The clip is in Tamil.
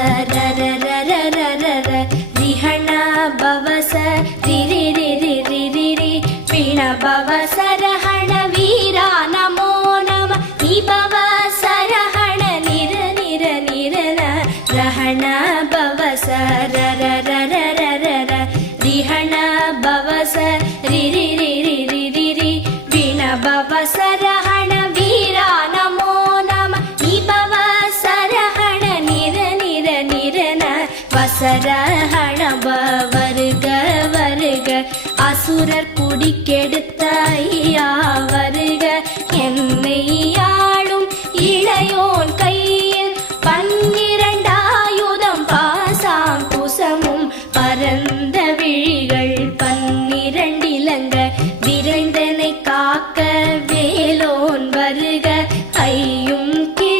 ர ர ர ர ர ர ரிஹண பவச ரி ரி ரி ரி ரி ரி ரி பிண பவச ரஹண வீரா நமோ நம நி பவச ரஹண நிர நிர நிரன ரஹண பவச ர ர ர ர ர ர ர ரிஹண பவச ரி ரி ரி ரி ரி ரி ரி பிண பவச ரஹண வீரா நமோ நம நி பவச ரஹண நிர நிர நிரன வசரஹண வருக வருக அசுரர் குடிக்கெடுத்த ஐயா வருக என்னை ஆளும் இளையோன் கை